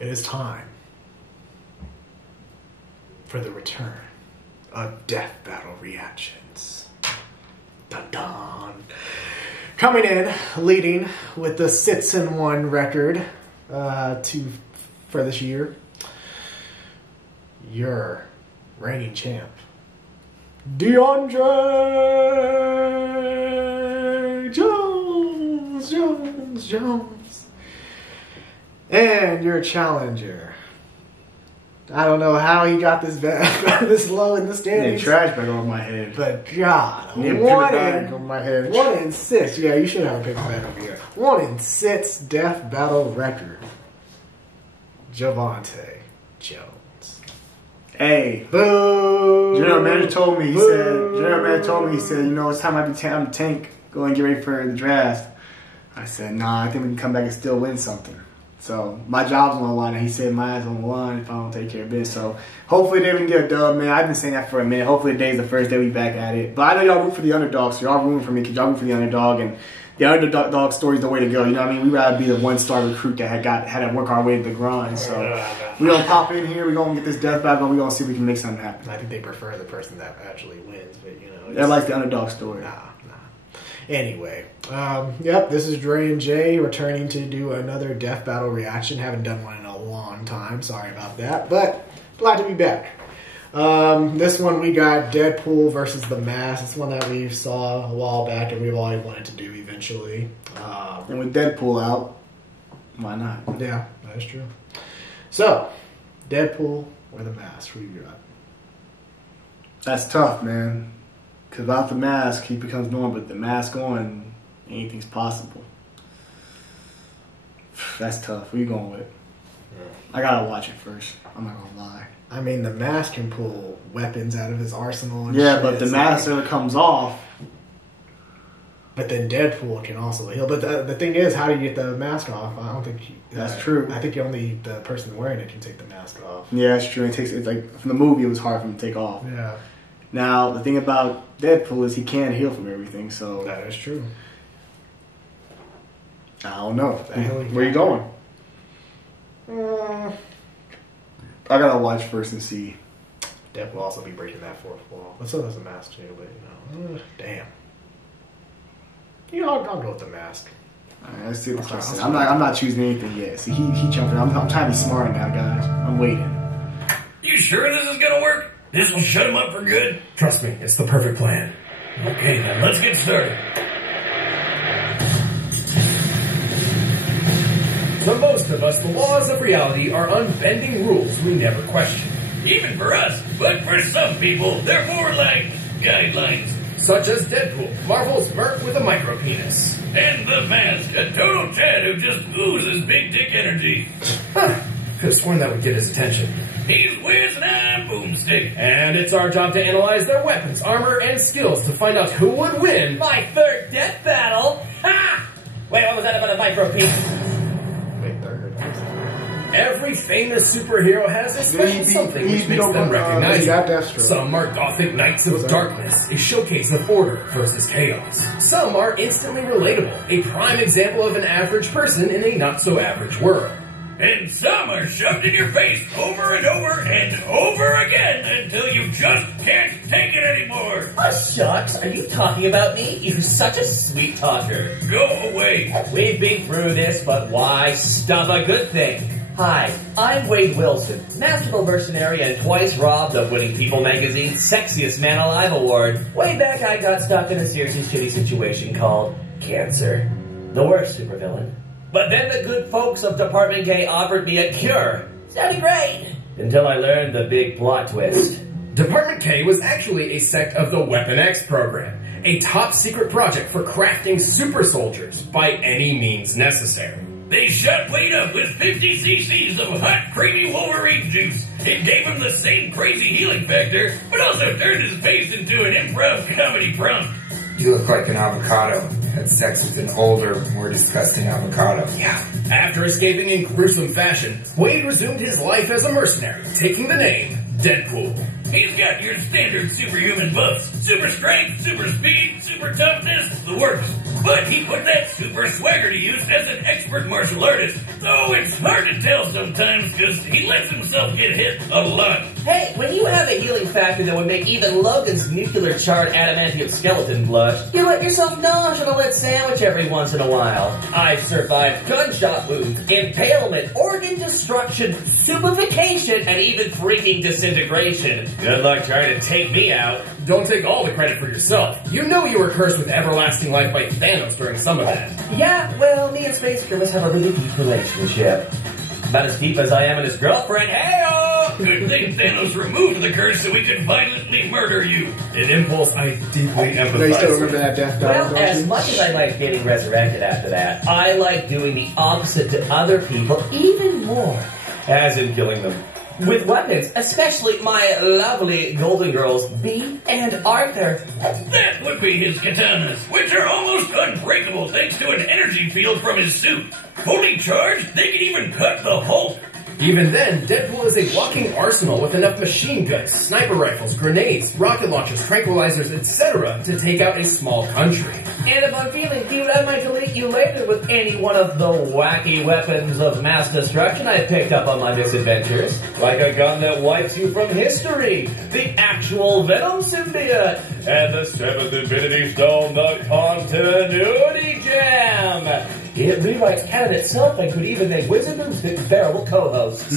It is time for the return of Death Battle Reactions. Dun dun. Coming in, leading with the 6-1 record for this year, your reigning champ, DeAndre Jones. And your challenger. I don't know how he got this this low in the standings. Trash bag over my head. But God, over my head. 1-6. Yeah, you should have a paper bag over here. 1-6 death battle record. Javante Jones. Hey, boo! General Manager told me. He said, you know, it's time I be time to tank. Go and get ready for the draft. I said, nah, I think we can come back and still win something. So my job's on the line, and he said my ass on the line if I don't take care of this. So hopefully they can get a dub, man. I've been saying that for a minute. Hopefully today's the first day we back at it. But I know y'all root for the underdog, so y'all rooting for me because y'all root for the underdog, and the underdog story's the way to go. You know what I mean? We'd rather be the one-star recruit that had to work our way to the grind. So we gonna pop in here. We gonna get this death battle. We gonna see if we can make something happen. I think they prefer the person that actually wins, but you know, they like the underdog story. Nah. Anyway, yep, this is Dre and Jay returning to do another death battle reaction. Haven't done one in a long time. Sorry about that, but glad to be back. This one we got Deadpool versus The Mask. It's one that we saw a while back and we've always wanted to do eventually. And with Deadpool out, why not? Yeah, that is true. So, Deadpool or The Mask? Who you got? That's tough, man. Because without the mask, he becomes normal. But the mask on, anything's possible. That's tough. Who you going with? Yeah. I gotta watch it first. I'm not gonna lie. I mean, the mask can pull weapons out of his arsenal. And yeah, shit. but the mask never comes off. But then Deadpool can also heal. But the thing is, how do you get the mask off? I don't think that's true. I think only the person wearing it can take the mask off. Yeah, that's true. It's like from the movie, it was hard for him to take off. Yeah. Now, the thing about Deadpool is he can't heal from everything, so... That is true. I don't know. Where you going? I gotta watch first and see. Death will also be breaking that fourth wall. But so does the mask too, but you know... damn. You know, I'll go with the mask. Alright, let's see what I'm not choosing anything yet. See, he jumping. I'm trying to be smart now, guys. I'm waiting. You sure this is gonna work? This will shut him up for good? Trust me, it's the perfect plan. Okay, then let's get started. For most of us, the laws of reality are unbending rules we never question. Even for us, but for some people, they're more like guidelines. Such as Deadpool, Marvel's Merc with a micro-penis. And The Mask, a total Chad who just oozes big dick energy. Huh. Could have sworn that would get his attention. He's Wiz and I'm Boomstick. And it's our job to analyze their weapons, armor, and skills to find out who would win my third death battle. Ha! Wait, what was that about a micro-penis? Wait, third? Every famous superhero has a special something which makes them recognizable. Some are gothic knights of darkness, a showcase of order versus chaos. Some are instantly relatable, a prime example of an average person in a not-so-average world. And some are shoved in your face over and over and over again until you just can't take it anymore. Oh, shucks. Are you talking about me? You're such a sweet talker. Go away. We've been through this, but why stop a good thing? Hi, I'm Wade Wilson, masterful mercenary and twice robbed of Winning People magazine's Sexiest Man Alive award. Way back, I got stuck in a seriously shitty situation called cancer. The worst supervillain. But then the good folks of Department K offered me a cure. Sounded great. Until I learned the big plot twist. Department K was actually a sect of the Weapon X program, a top-secret project for crafting super soldiers by any means necessary. They shut Wade up with 50 cc's of hot, creamy Wolverine juice. It gave him the same crazy healing factor, but also turned his face into an improv comedy prompt. You look like an avocado. Had sex with an older, more disgusting avocado. Yeah. After escaping in gruesome fashion, Wade resumed his life as a mercenary, taking the name Deadpool. He's got your standard superhuman buffs. Super strength, super speed, super toughness, the works. But he put that super swagger to use as an expert martial artist. Though it's hard to tell sometimes because he lets himself get hit a lot. Hey, when you have a healing factor that would make even Logan's nuclear-charred adamantium skeleton blush, you let yourself nosh on a lit sandwich every once in a while. I've survived gunshot wounds, impalement, organ destruction, stupefaction, and even freaking disintegration. Good luck trying to take me out. Don't take all the credit for yourself. You know you were cursed with everlasting life by Thanos during some of that. Yeah, well, me and Space Grimace have a really deep relationship. About as deep as I am and his girlfriend. Hey-oh! Good thing Thanos removed the curse so we could violently murder you. An impulse I deeply empathize No, you still with. remember that death battle, Well, don't as you? much as I like getting resurrected after that, I like doing the opposite to other people even more. As in killing them. With weapons, especially my lovely Golden Girls, Bee and Arthur. That would be his katanas, which are almost unbreakable thanks to an energy field from his suit. Fully charged, they can even cut the Hulk. Even then, Deadpool is a walking arsenal with enough machine guns, sniper rifles, grenades, rocket launchers, tranquilizers, etc. to take out a small country. And if I'm feeling cute, I might delete you later with any one of the wacky weapons of mass destruction I picked up on my misadventures. Like a gun that wipes you from history, the actual Venom symbiote, and the 7th Infinity Stone, the Continuity Gem. It rewrites canon itself and could even make Wizard Moves bearable co-hosts.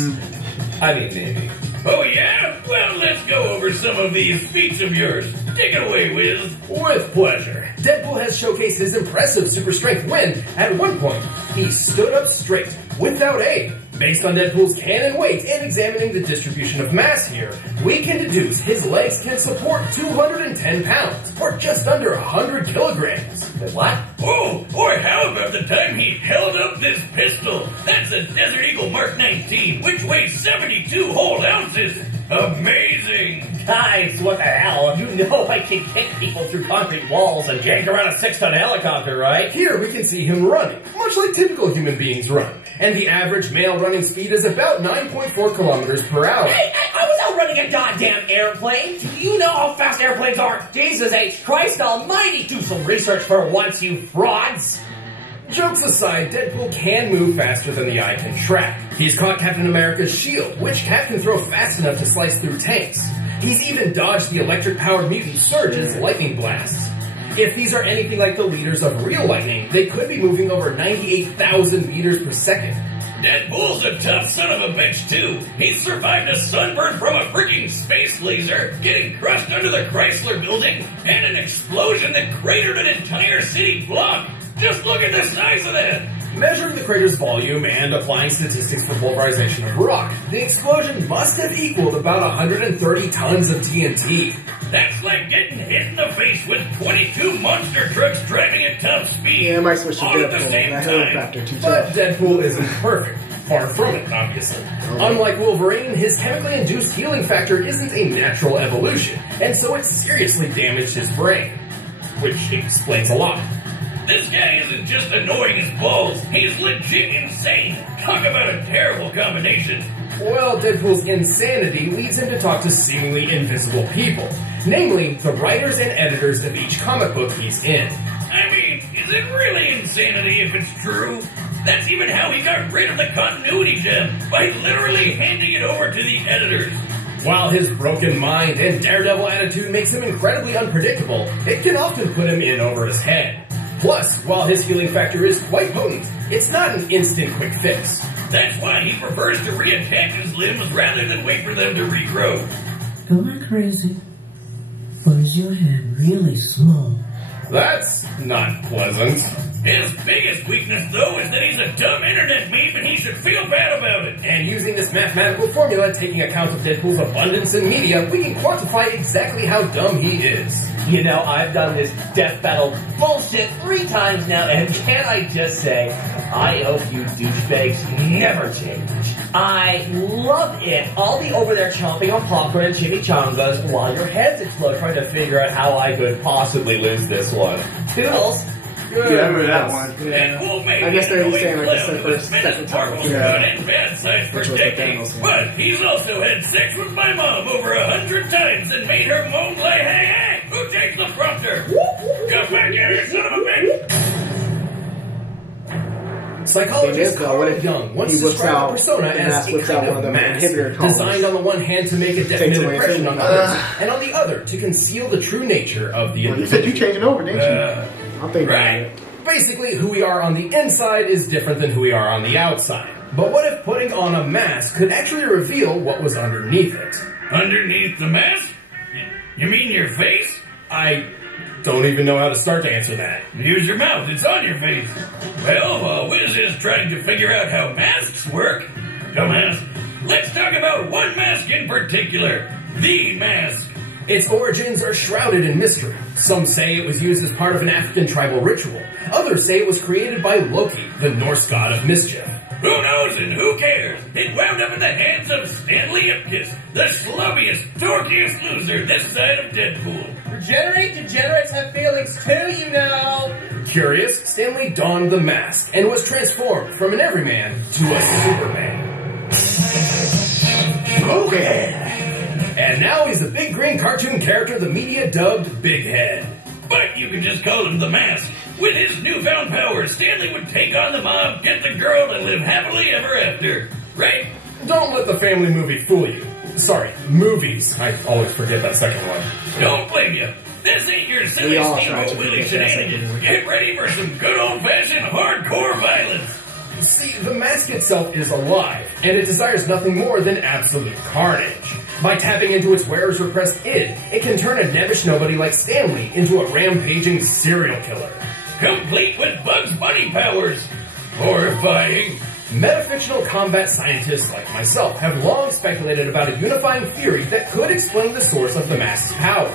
I mean, maybe. Oh yeah? Well, let's go over some of these feats of yours. Take it away, Wiz. With pleasure. Deadpool has showcased his impressive super strength when, at one point, he stood up straight, without aid. Based on Deadpool's cannon weight and examining the distribution of mass here, we can deduce his legs can support 210 pounds, or just under 100 kilograms. What? Oh, or how about the time he held up this pistol? That's a Desert Eagle Mark 19, which weighs 72 whole ounces. Amazing. Guys, what the hell? You know I can kick people through concrete walls and yank around a 6-ton helicopter, right? Here we can see him running, much like typical human beings run. And the average male running speed is about 9.4 kilometers per hour. Hey, I was out running a goddamn airplane. Do you know how fast airplanes are? Jesus H. Christ almighty, do some research for once, you frauds. Jokes aside, Deadpool can move faster than the eye can track. He's caught Captain America's shield, which Cap can throw fast enough to slice through tanks. He's even dodged the electric-powered mutant Surge's lightning blasts. If these are anything like the leaders of real lightning, they could be moving over 98,000 meters per second. Deadpool's a tough son of a bitch, too. He survived a sunburn from a freaking space laser, getting crushed under the Chrysler building, and an explosion that cratered an entire city block. Just look at the size of that. Measuring the crater's volume and applying statistics for pulverization of rock, the explosion must have equaled about 130 tons of TNT. That's like getting hit in the face with 22 monster trucks driving at top speed. Yeah, I might switch to all at the Deadpool. same That time. helicopter too But tough. Deadpool isn't perfect. Far from it, obviously. Unlike Wolverine, his chemically induced healing factor isn't a natural evolution, and so it seriously damaged his brain. Which explains a lot. This guy isn't just annoying as balls. He's legit insane. Talk about a terrible combination. Well, Deadpool's insanity leads him to talk to seemingly invisible people, namely the writers and editors of each comic book he's in. I mean, is it really insanity if it's true? That's even how he got rid of the continuity gem, by literally handing it over to the editors. While his broken mind and daredevil attitude makes him incredibly unpredictable, it can often put him in over his head. Plus, while his healing factor is quite potent, it's not an instant quick fix. That's why he prefers to reattach his limbs rather than wait for them to regrow. Am I crazy? Or is your hand really slow? That's not pleasant. His biggest weakness, though, is that he's a dumb internet meme and he should feel bad about it. And using this mathematical formula, taking account of Deadpool's abundance in media, we can quantify exactly how dumb he is. You know, I've done this death battle bullshit 3 times now, and can I just say, I hope you douchebags never change. I love it. I'll be over there chomping on popcorn and chimichangas while your heads explode trying to figure out how I could possibly lose this one. Toodles. Yeah, I remember that one. Deadpool may I guess be they're annoying saying like clown the with first, Miss second time. Marvel's Yeah. good and bad sides for Which was the decades, Thanos one. but he's also had sex with my mom over 100 times and made her moan like, hey, hey, who takes the prompter? Come back here, you son of a bitch! Thing Psychologist is, though, what Carl if Young once he whips described out- a persona the as mask a whips out kind one of of them mask inhibitor columns. designed on the one hand to make a definite Takes away impression food. on others, and on the other to conceal the true nature of the Well, you said you individual. changing over, didn't you? I'm thinking Right. about it. Basically, who we are on the inside is different than who we are on the outside. But what if putting on a mask could actually reveal what was underneath it? Underneath the mask? You mean your face? I don't even know how to start to answer that. Use your mouth, it's on your face. Well, while Wiz is trying to figure out how masks work, dumbass, let's talk about one mask in particular. The mask. Its origins are shrouded in mystery. Some say it was used as part of an African tribal ritual. Others say it was created by Loki, the Norse god of mischief. Who knows and who cares? It wound up in the hands of Stanley Ipkiss, the slubbiest, torkiest loser this side of Deadpool. Regenerate degenerates have feelings too, you know. Curious, Stanley donned the mask and was transformed from an everyman to a Superman. Okay. And now he's a big green cartoon character the media dubbed Big Head. But you can just call him the Mask. With his newfound powers, Stanley would take on the mob, get the girl, and live happily ever after. Right? Don't let the family movie fool you. Sorry, movies. I always forget that second one. Don't blame you. This ain't your silly We all try Steamboat to Willie forget that second shenanigans. one. Get ready for some good old-fashioned hardcore violence. See, the mask itself is alive, and it desires nothing more than absolute carnage. By tapping into its wearer's repressed id, it can turn a nebbish nobody like Stanley into a rampaging serial killer. Complete with Bugs Bunny powers. Horrifying. Metafictional combat scientists like myself have long speculated about a unifying theory that could explain the source of the mask's power.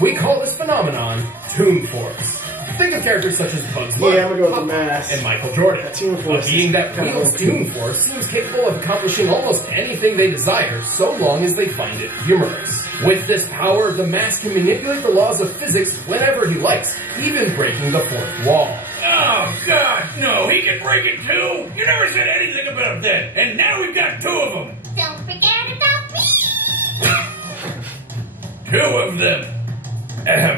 We call this phenomenon Toon Force. Think of characters such as Bugs Bunny, Yeah, I'm gonna go with the Popeye, mask. and Michael Jordan. Toon Force A being is that kind of wields OP. Toon Force seems capable of accomplishing almost anything they desire, so long as they find it humorous. With this power, the mask can manipulate the laws of physics whenever he likes, even breaking the fourth wall. Oh, God, no, he can break it too. You never said anything about that, and now we've got two of them. Don't forget about me! Two of them.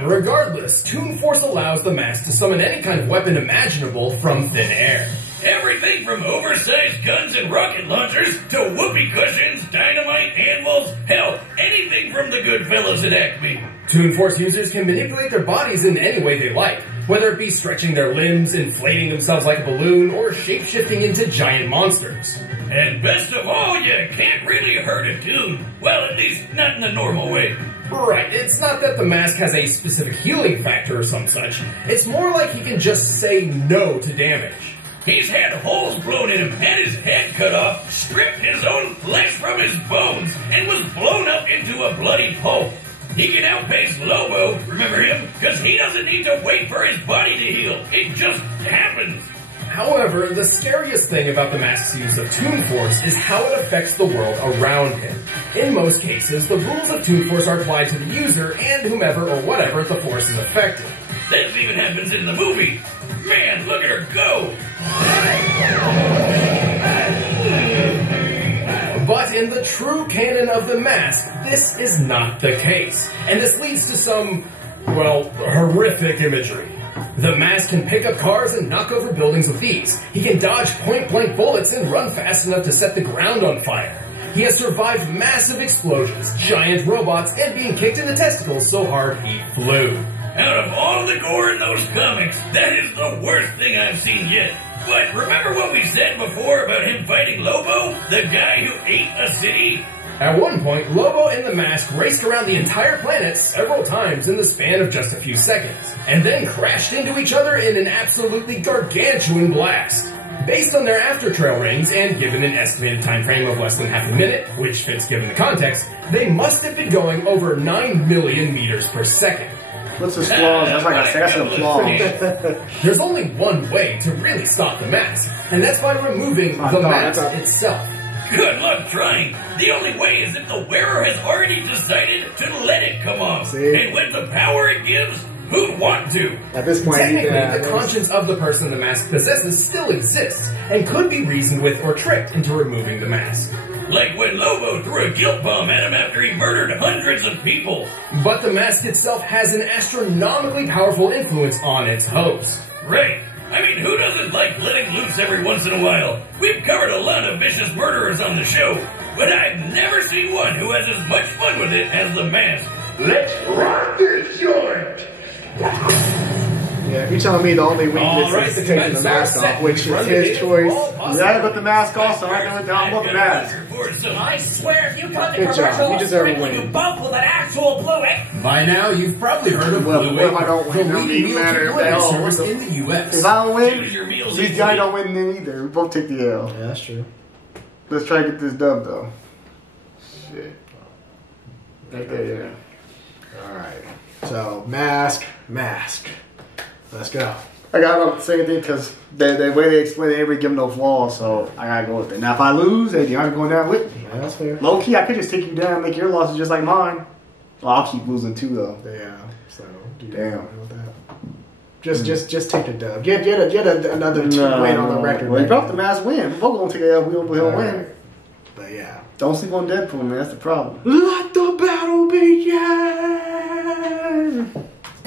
Regardless, Toon Force allows the mask to summon any kind of weapon imaginable from thin air. Everything from oversized guns and rocket launchers to whoopee cushions, dynamite, animals, hell, anything from the good fellas at Acme. Toon Force users can manipulate their bodies in any way they like, whether it be stretching their limbs, inflating themselves like a balloon, or shape-shifting into giant monsters. And best of all, you can't really hurt a Toon. Well, at least not in the normal way. Right, it's not that the mask has a specific healing factor or some such. It's more like he can just say no to damage. He's had holes blown in him, had his head cut off, stripped his own flesh from his bones, and was blown up into a bloody pulp. He can outpace Lobo, remember him? Because he doesn't need to wait for his body to heal. It just happens. However, the scariest thing about the mask's use of Toon Force is how it affects the world around him. In most cases, the rules of Toon Force are applied to the user and whomever or whatever the force is affecting. This even happens in the movie. Man, look at her go. But in the true canon of the mask, this is not the case. And this leads to some, well, horrific imagery. The mask can pick up cars and knock over buildings with ease. He can dodge point-blank bullets and run fast enough to set the ground on fire. He has survived massive explosions, giant robots, and being kicked in the testicles so hard he flew. Out of all the gore in those comics, that is the worst thing I've seen yet. But remember what we said before about him fighting Lobo, the guy who ate a city? At one point, Lobo and the mask raced around the entire planet several times in the span of just a few seconds, and then crashed into each other in an absolutely gargantuan blast. Based on their after-trail rings, and given an estimated time frame of less than half a minute, which fits given the context, they must have been going over 9 million meters per second. What's his flaws? That's like I said, that's a flaw. There's only one way to really stop the mask, and that's by removing the mask itself. Good luck trying. The only way is if the wearer has already decided to let it come off. See? And with the power it gives, who'd want to? At this point, Technically, the conscience of the person the mask possesses still exists, and could be reasoned with or tricked into removing the mask. Like when Lobo threw a guilt bomb at him after he murdered hundreds of people. But the mask itself has an astronomically powerful influence on its host. Right. I mean, who doesn't like letting loose every once in a while? We've covered a lot of vicious murderers on the show, but I've never seen one who has as much fun with it as the Mask. Let's rock this joint! Yeah, if you're telling me the only weakness All right, is the taking the defense mask are set. off, which is Run the his data choice. for all possible- Yeah, but the mask also. I know I want the mask. I swear, if you cut the Good job. commercial, You I'll deserve a sprinkle you win. both with an actual Blu-ray. By now, you've probably heard of Well, Blue what if I don't win? the It don't leading even meal matter kit if they delivery all service win. in the U.S. If I don't win, Choose your meals these easily. guys don't win then either. We both take the L. Yeah, that's true. Let's try to get this dub though. Shit. Right there, yeah. Alright. So, mask. Let's go. I got the same thing because the way they explain it, they never give them no flaws, so I gotta go with it. Now, if I lose, hey, you're going down with me. Yeah, that's fair. Low key, I could just take you down and make your losses just like mine. Well, I'll keep losing too, though. Yeah, so do you Damn. with that? Just take the dub. Get another two win on the record. Well, you brought the mask win. We're both gonna take a L. We'll win. Alright. But yeah. Don't sleep on Deadpool, man. That's the problem. Let the battle begin!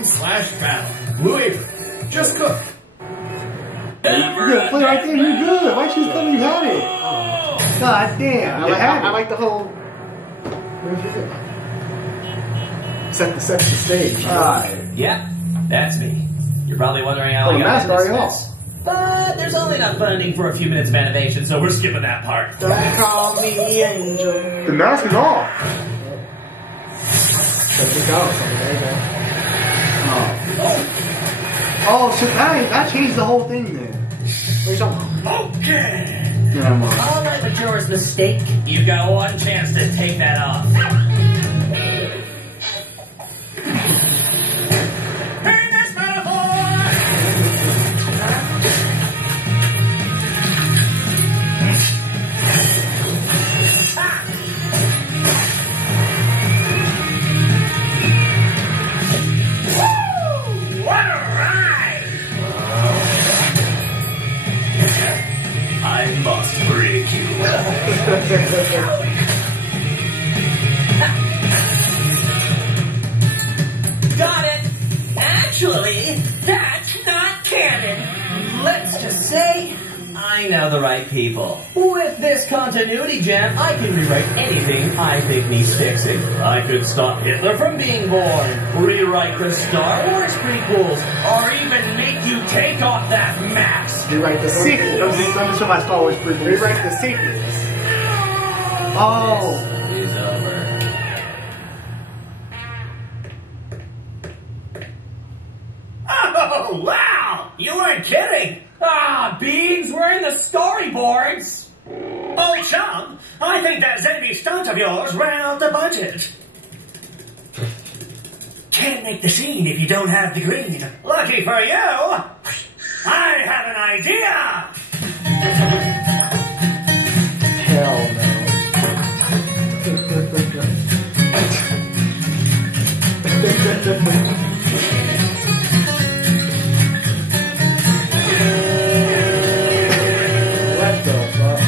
Slash battle. Blue Apron. Just cook. You gotta play right there. You're good. Why you tell me you had it? God damn. I like the whole. Set the stage. Alright. Yep, that's me. You're probably wondering how Oh, I the got mask in this already mess. But there's only enough funding for a few minutes of animation, so we're skipping that part. Don't call me angel. The mask is off. There you go. Oh, shit. I changed the whole thing then. What are you talking about? Okay! Yeah, I'm on. All right, Majora's mistake. You've got one chance to take that off. In this metaphor! Woo! What a ride! I must break you. Got it! Actually, that's not canon. Let's just say I know the right people. With this continuity gem, I can rewrite anything I think needs fixing. I could stop Hitler from being born, rewrite the Star Wars prequels, or even make you take off that mask. Rewrite the sequel. Let me show my Star Wars prequel. Rewrite the sequels. Oh. This is over. Oh, wow! You weren't kidding! Ah, Beans, we're in the storyboards! Oh, chum, I think that zany stunt of yours ran out the budget. Can't make the scene if you don't have the green. Lucky for you, I have an idea! Hell no. What the fuck?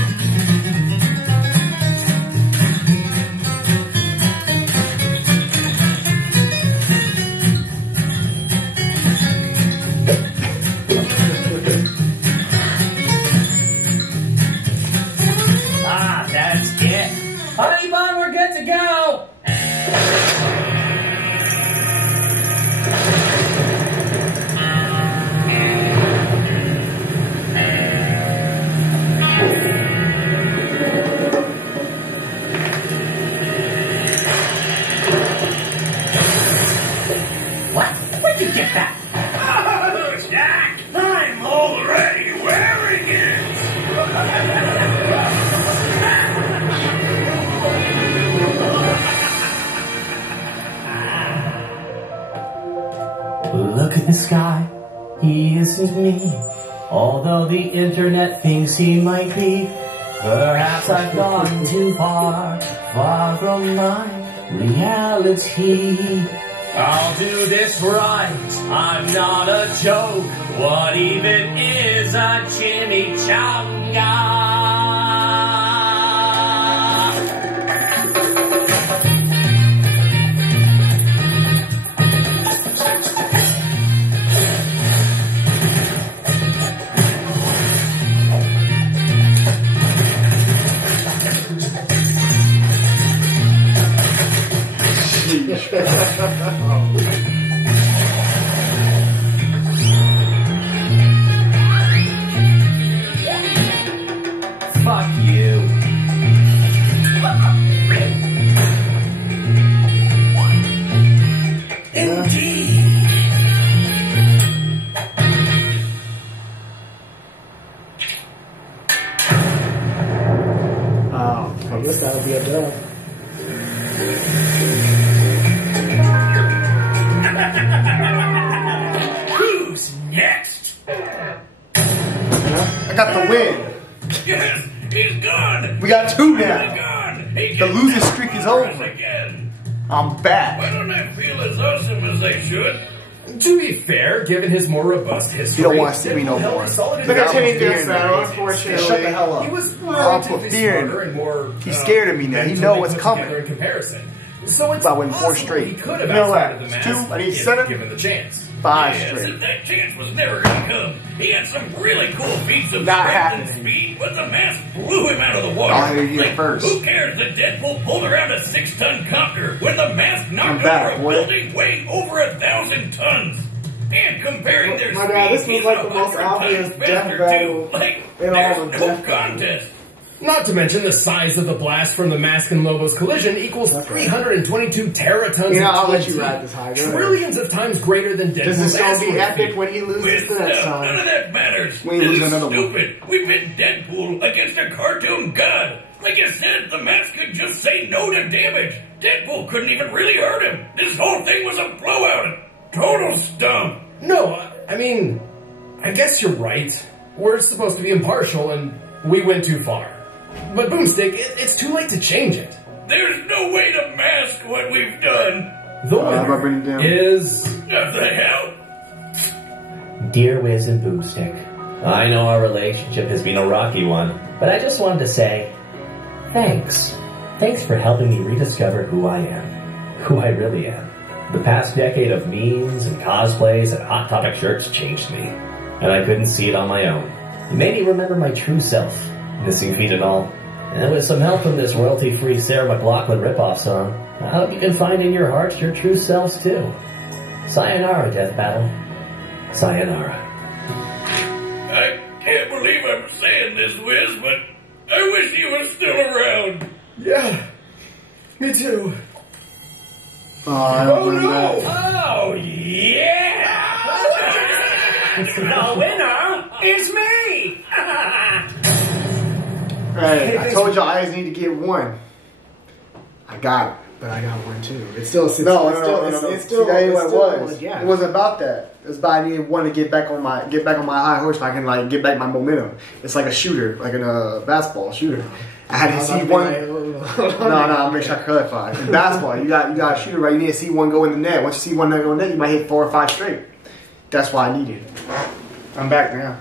Ah, that's it. Honey bun, we're good to go! What? Where'd you get that? Oh, Jack! I'm already wearing it! Look at the sky, he isn't me. Although the internet thinks he might be. Perhaps I've gone too far, far from my reality. I'll do this right, I'm not a joke. What even is a chimichanga? Fuck you. Indeed. I guess that would be a dub. Who's next? I got the win. Yes, he's gone. We got 2 He's now. gone. He The can losing streak is for us over. again. I'm Why back. don't I feel as awesome as I should? To be fair, given his more robust history, You don't want to see me no Deadpool held more. a solid Look at advantage. Change this battle, unfortunately. Shut the hell He up. was I'm relatively fearing. smarter and more. He's scared of me now. He mentally know what's put coming. together in comparison. So it's If I win 4 possible straight. he could have You know outsmarted what? the It's mask 2, I need if 7. given the chance. 5 Yes, straight. and that chance was never gonna come. He had some really cool feats of Not strength and happening. speed, but the mask blew him out of the water. I'll hear you first. Who cares that Deadpool pulled around a 6-ton copter when the mask knocked I'm back, over a boy. building weighing over 1,000 tons? And comparing their My speed, God, this was he's like a the most 100 obvious times death faster, battle too. Like, in all there's of no death battles. contest. Not to mention the size of the blast from the mask and Lobo's collision equals 322 teratons You know, of I'll let TNT, you ride this high. Go ahead. trillions of times greater than Does Deadpool's this gonna be asteroid epic feet. when he loses With the next stuff, none of time? that matters. We ain't This losing is another one. stupid. We pit Deadpool against a cartoon god. Like you said, the mask could just say no to damage. Deadpool couldn't even really hurt him. This whole thing was a blowout. Total stump. No, I mean, I guess you're right. We're supposed to be impartial, and we went too far. But Boomstick, it's too late to change it. There's no way to mask what we've done. The how about bringing winner it down? is... What the hell? Dear Wiz and Boomstick, I know our relationship has been a rocky one, but I just wanted to say, thanks. Thanks for helping me rediscover who I am. Who I really am. The past decade of memes and cosplays and Hot Topic shirts changed me, and I couldn't see it on my own. You made me remember my true self, missing feet and all. And with some help from this royalty-free Sarah McLachlan ripoff song, I hope you can find in your hearts your true selves too. Sayonara, Death Battle. Sayonara. I can't believe I'm saying this, Wiz, but I wish he was still around. Yeah, me too. Oh no! Oh, yeah! The winner is me! Hey, I told y'all I just need to get 1. I got it. But I got 1 too. It's still No. It's See, still. that ain't It's what it still was. yeah. It wasn't about that. It was about I needed 1 to get back on my high horse so I can like get back my momentum. It's like a shooter, like in a basketball shooter. I had to see 1. No, make sure I clarify. In basketball, you got a shooter, right? You need to see 1 go in the net. Once you see 1 go in the net, you might hit 4 or 5 straight. That's why I needed it. I'm back now.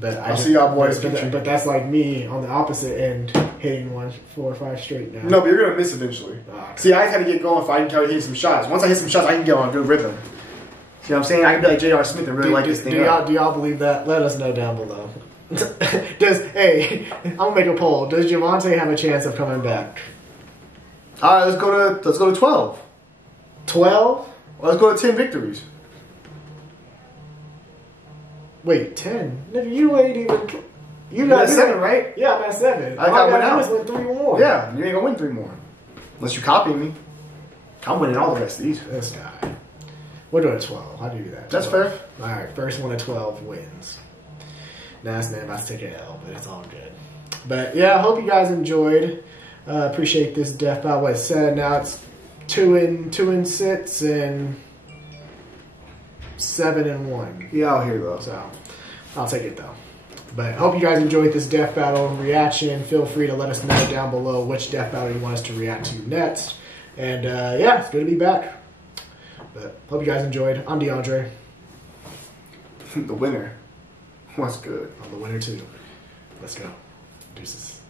But I'll see y'all boys today. But that's like me on the opposite end, hitting 1, 4 or 5 straight now. No, but you're gonna miss eventually. Oh, okay. See, I just had to get going if I can hit some shots. Once I hit some shots, I can get on a good rhythm. See what I'm saying? I can be like J.R. Smith and really light this thing up. Do y'all believe that? Let us know down below. I'm gonna make a poll. Does Javante have a chance of coming back? All right, let's go to 12. 12? Let's go to 10 victories. Wait, 10? Nigga, you ain't even. You got 7, right? Yeah, I'm at 7. I got one out. Just win 3 more. Yeah, you ain't gonna win 3 more. Unless you copy me. I'm winning all the rest of these. This guy. We're doing 12. How do you do that? That's 12. fair. Alright, first one of 12 wins. Now it's not about to take an L, but it's all good. But yeah, I hope you guys enjoyed. Appreciate this death battle. What it said now it's 2 and 6 and 7 and 1. Yeah, I'll hear though. So I'll take it though. But hope you guys enjoyed this death battle reaction. Feel free to let us know down below which death battle you want us to react to next. And yeah, it's good to be back. But hope you guys enjoyed. I'm DeAndre. The winner. What's good? I'm the winner too. Let's go. Deuces.